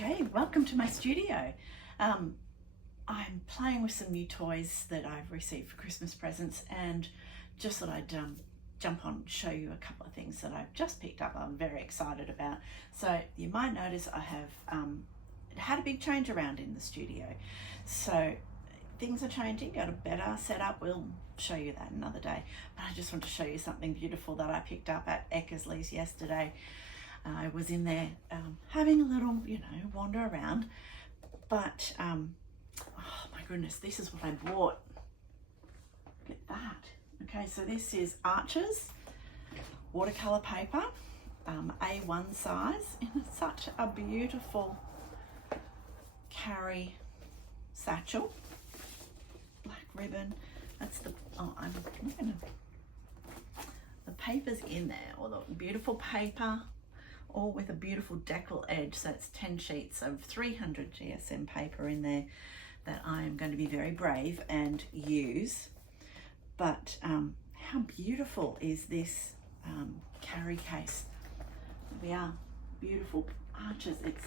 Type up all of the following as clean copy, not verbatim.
Okay, welcome to my studio. I'm playing with some new toys that I've received for Christmas presents, and just thought I'd jump on and show you a couple of things that I've just picked up I'm very excited about. So you might notice I have had a big change around in the studio. So things are changing, got a better setup. We'll show you that another day. But I just want to show you something beautiful that I picked up at Eckersley's yesterday. I was in there having a little, wander around, but oh my goodness, this is what I bought. Look at that. Okay, so this is Arches watercolor paper, A1 size, and it's such a beautiful carry satchel. Black ribbon. That's the the paper's in there, all the beautiful paper, all with a beautiful decal edge. So it's 10 sheets of 300 GSM paper in there that I am going to be very brave and use. But how beautiful is this carry case? Here we are, beautiful Arches. It's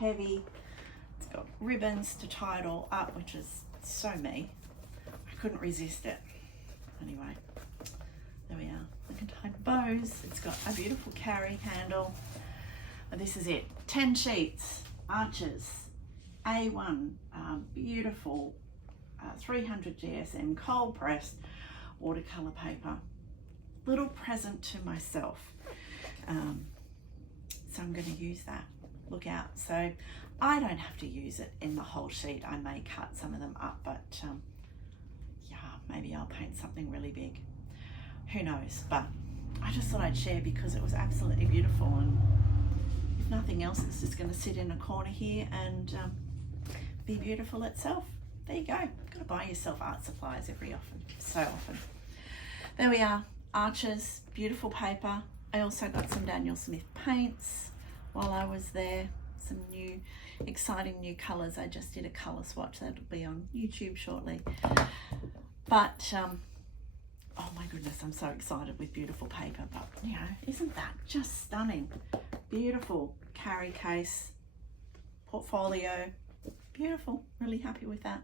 heavy, it's got ribbons to tie it all up, which is so me. I couldn't resist it. Anyway, there we are. I can tie bows. It's got a beautiful carry handle. And this is it, 10 sheets, Arches, A1, beautiful 300 GSM cold pressed watercolor paper. Little present to myself. So I'm going to use that. Look out. So I don't have to use it in the whole sheet. I may cut some of them up, but yeah, maybe I'll paint something really big. Who knows? But I just thought I'd share because it was absolutely beautiful, and if nothing else, it's just going to sit in a corner here and be beautiful itself. There you go. Got to buy yourself art supplies so often. There we are, Arches, beautiful paper. I also got some Daniel Smith paints while I was there. Some new, exciting new colours. I just did a colour swatch that'll be on YouTube shortly. But oh my goodness, I'm so excited with beautiful paper. But isn't that just stunning? Beautiful carry case, portfolio, beautiful. Really happy with that.